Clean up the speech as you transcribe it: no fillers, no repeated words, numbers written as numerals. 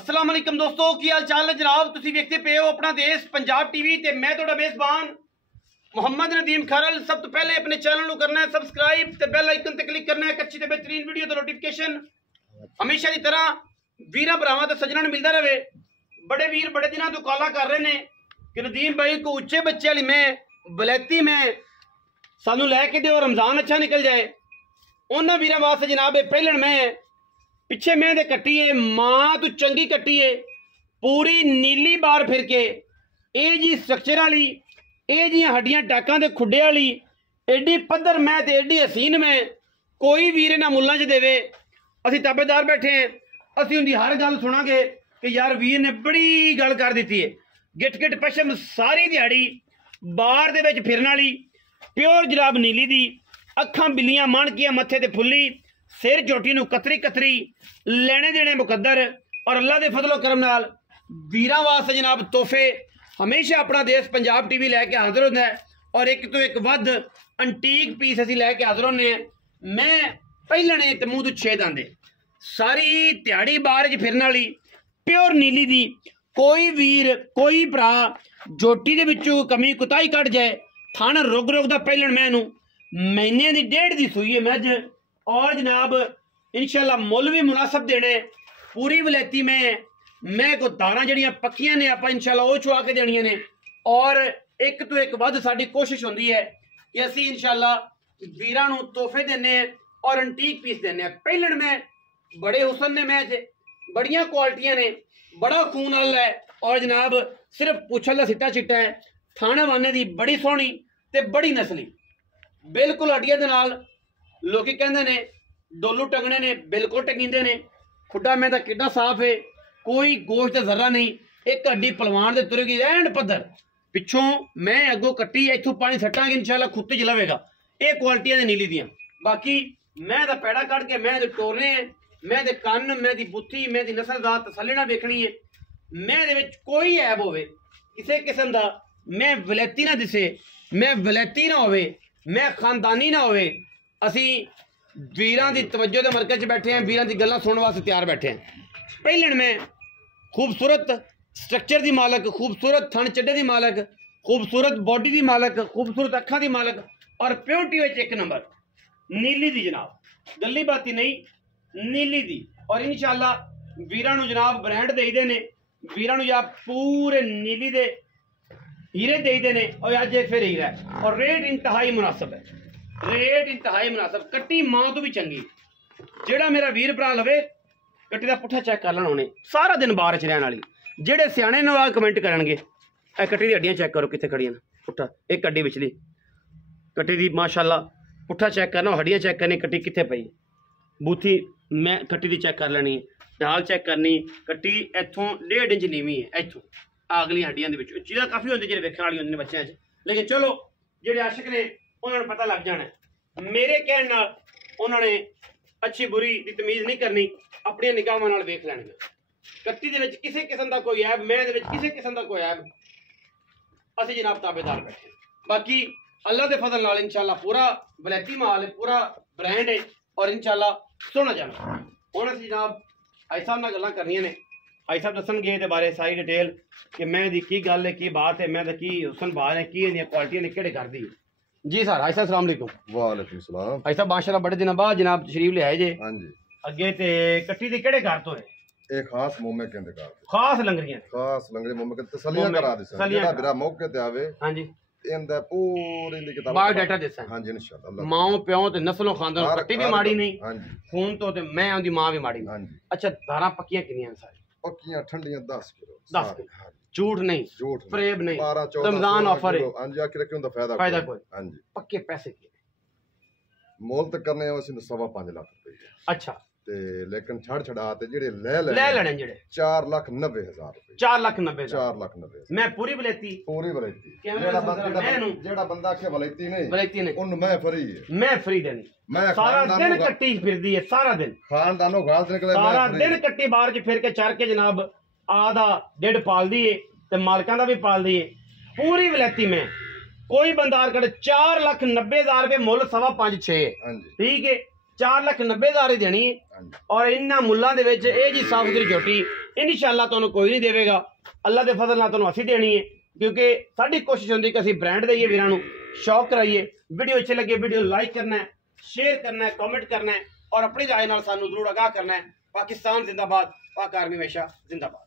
अस्सलाम वालेकुम दोस्तों, की हाल चाल है जनाब। तुसी वेखते पे हो अपना देश पंजाब टीवी ते मैं तुहाडा मेज़बान मोहम्मद नदीम खरल। सब तो पहले अपने चैनल को करना है सबसक्राइब ते बेल आइकन ते क्लिक करना है एक अच्छी ते बेहतरीन वीडियो दा नोटिफिकेशन हमेशा की तरह वीरां भरावां ते सज्जणां नूं मिलदा रहे। बड़े वीर बड़े दिनों तो कॉला कर रहे ने कि नदीम भाई को उच्चे बच्चे वाली में बलैती में सानू लैके दो, रमजान अच्छा निकल जाए। उन्होंने वीरां वास्ते जनाब पहलन में पिछे मैं दे कट्टी है, मां तू चंगी कट्टी है, पूरी नीली बार फिर के ए जी स्ट्रक्चर वाली, ए जी हड्डियां टाकां दे खुड्डे वाली, एडी पद्धर मैं ते एडी हसीन में कोई वीर इन्हां मुल्लां च देवे। असी ताबेदार बैठे हैं, असी उनकी हर गल सुनांगे कि यार वीर ने बड़ी गल कर दी है। गिट गिट पशम सारी दिहाड़ी बार दे विच फिरन वाली, प्योर जराब नीली दी, अखां बिल्लियां माणकियां मत्थे ते फुल्ली, सिर चोटी नूं कतरी कतरी, लेने देने मुकद्दर और अल्लाह के फजलो करम नाल वीरां वास्ते जनाब तोहफे हमेशा अपना देश पंजाब टीवी लैके हाजिर होंदा है। और एक तो एक वध अंटीक पीस असीं लैके हाजिर होंदे हैं। मैं पहलने ते मूँह तो 6 दांदे सारी दिहाड़ी बाहर च फिरन वाली प्योर नीली दी। कोई वीर कोई भरा जोटी दे विचों कमी कुताही कट जाए, थन रुग रुग दा पहलन मैनू महीने दी 1.5 दी सूई है मैज। और जनाब इंशाल्लाह मुल भी मुनासब देने, पूरी वलैती में मैं को दाना जड़ियां पक्कियां ने आप इंशाल्लाह वो चुआ के देनियां ने। और एक तो एक वध साडी कोशिश होंदी है कि असी इंशाल्लाह वीरां नूं तोहफे देने और अंटीक पीस देने। पहलन में बड़े हुसन ने मैच, बड़ियां क्वालिटियां ने, बड़ा खून वाला है और जनाब सिर्फ पुछल दा सिट्टा चिट्टा है। थाने वाने दी बड़ी सोहनी ते बड़ी नस्ली, बिल्कुल हड्डियां दे नाल। लोकी कहंदे ने डोलू टंगने ने, बिल्कुल टंगींदे ने। खुड्डा मैं तां किड्डा साफ है, कोई गोश्त दा जर्रा नहीं। एक हड्डी पलवान दे तुरेगी एंड पद्धर, पिछों मैं अगों कट्टी, इथों पानी सट्टांगे इंशाल्लाह खुत्ते च लवेगा। ये क्वालिटियां दे नीली दियां। बाकी मैं दा पैड़ा कट के मैं दे टोरने हैं, मैं दे कन्न, मैं दी बुत्थी, मैं दी नस्ल दा तसल्ली ना वेखनी है। मैं दे विच कोई ऐब होवे किसी किस्म दा, मैं वलैती ना दिसे, मैं वलैती ना होवे, मैं खानदानी ना होवे। असी वीरां दी तवज्जो दे मरकज च बैठे हैं, वीरां दी गल्लां सुनने वास्ते तैयार बैठे हैं। पहलन में खूबसूरत स्ट्रक्चर दी मालक, खूबसूरत थन चड्डे दी मालक, खूबसूरत बॉडी दी मालक, खूबसूरत अखां दी मालक और प्योरिटी विच एक नंबर नीली दी जनाब। गल्ली बाती नहीं, नीली दी। और इंशाल्लाह वीरां नूं जनाब ब्रांड देईदे ने, वीरां नूं या पूरे नीली दे हीरे देईदे ने। और अज फिर हीरा है और रेट इंतहाई मुनासिब है, रेट इंतहाई मुनासिब। कट्टी मां तो भी चंगी। जेड़ा मेरा वीर भरा लवे कट्टी का पुट्ठा चेक कर लेना, उन्हें सारा दिन बाहर च रहने वाली। जेड़े सियाने ने कमेंट करनगे कट्टी दी हड्डियां चेक करो कित्थे खड़ियां ने, पुट्ठा एक हड्डी विचली कट्टी दी माशाल्लाह पुट्ठा चेक करना, हड्डियां चेक करनी, कट्टी कित्थे पई, बूथी मैं कट्टी दी चेक कर लेनी, ढाल चेक करनी। कट्टी इत्थों 1.5 इंच नीवी है, इत्थों अगली हड्डियां दे विच चीज़ां काफ़ी होंदी जेह्ड़े वेखण वाली होंदी ने बच्चों च। लेकिन चलो जेड़े आशिक ने उन्होंने पता लग जाना है। मेरे कहने नाल उन्होंने अच्छी बुरी दी तमीज़ नहीं करनी, अपनी निगाहां नाल वेख लैणगे। कट्टी दे विच किसी किस्म दा कोई ऐब, मैं दे विच किसी किस्म दा कोई ऐब, असीं जनाब ताबेदार बैठे। बाकी अल्लाह के फजल नाल इंशाल्लाह पूरा वलैती माल है, पूरा ब्रांड है और इंशाल्लाह सोना जाना। हुण असीं जनाब आई साहब नाल गल्लां करनियां ने। आई साहब दस्सणगे इहदे बारे सारी डिटेल कि मैं दी की गल है, की बात है, मैं दा की हुसन बाल है, की इहदियां क्वालिटियां ने, किहड़े घर दी। जी सर, आई साहब अस्सलाम वालेकुम। वालेकुम सलाम। आई साहब माशाल्लाह बड़े दिनों बाद जनाब तशरीफ ले आए जे। हाँ जी। अगे ते कट्टी दे किहड़े घर तो है? एक खास मोमे के इंतकाल, खास लंगरियां, खास लंगरे मोमे के तसल्लियां करा दे सन। जेड़ा मेरा मौके ते आवे हां जी इंदा पूरी दी किताब बायोडाटा देसा। हां जी इंशाल्लाह। माओ प्यो ते नस्लों खानदान कट्टी भी माड़ी नहीं। हां जी। खून तो ते मैं उनदी मां भी माड़ी नहीं। हां जी। अच्छा धारा पक्कियां कितनियां सारी? पक्कियां ठंडियां 10 किलो। 10 किलो झूठ नहीं, झूठ फरेब नहीं, 12 14 रमजान ऑफर है। हां जी, आखिर क्यों दा फायदा कोई। हां जी। पक्के पैसे के मोल तक करने वैसे 5.5 लाख रुपए। अच्छा ते लेकिन छड़ छड़ा ते जेड़े ले लेने जेड़े 4,90,000 रुपए। 4,90,000 4,90,000 मैं पूरी वलैती पूरी वलैती। जेड़ा जेड़ा बंदा के वलैती वलैती नहीं उन मैं फ्री है, मैं फ्री देनी। मैं सारा दिन कट्टी फिरदी है, सारा दिन खानदानों गाल निकले, सारा दिन कट्टी बाहर च फिर के चर के जनाब आधा 1.5 पालदी है ते मालकां दा भी पालदी है। पूरी वलैती में कोई बंदा कर 4,90,000 रुपए मुल 5.5-6 ठीक है, 4,90,000 ही देनी है। और इन्हां मुल्लां दे विच ए जी साफ सुथरी झोटी ਇਨਸ਼ਾਅੱਲਾ ਤੁਹਾਨੂੰ ਕੋਈ ਨਹੀਂ ਦੇਵੇਗਾ, ਅੱਲਾ ਦੇ ਫਜ਼ਲ ਨਾਲ ਤੁਹਾਨੂੰ ਅਸੀਂ ਦੇਣੀ ਹੈ, ਕਿਉਂਕਿ ਸਾਡੀ ਕੋਸ਼ਿਸ਼ ਹੁੰਦੀ ਕਿ ਅਸੀਂ ਬ੍ਰਾਂਡ ਦੇਈਏ ਵੀਰਾਂ ਨੂੰ, ਸ਼ੌਕ ਕਰਾਈਏ। ਵੀਡੀਓ ਅੱਛੀ ਲੱਗੇ ਵੀਡੀਓ ਲਾਈਕ करना है, शेयर करना है, कमेंट करना है और अपनी राय नाल सानू जरूर आगाह करना है। पाकिस्तान जिंदाबाद, पाक आर्मी हमेशा जिंदाबाद।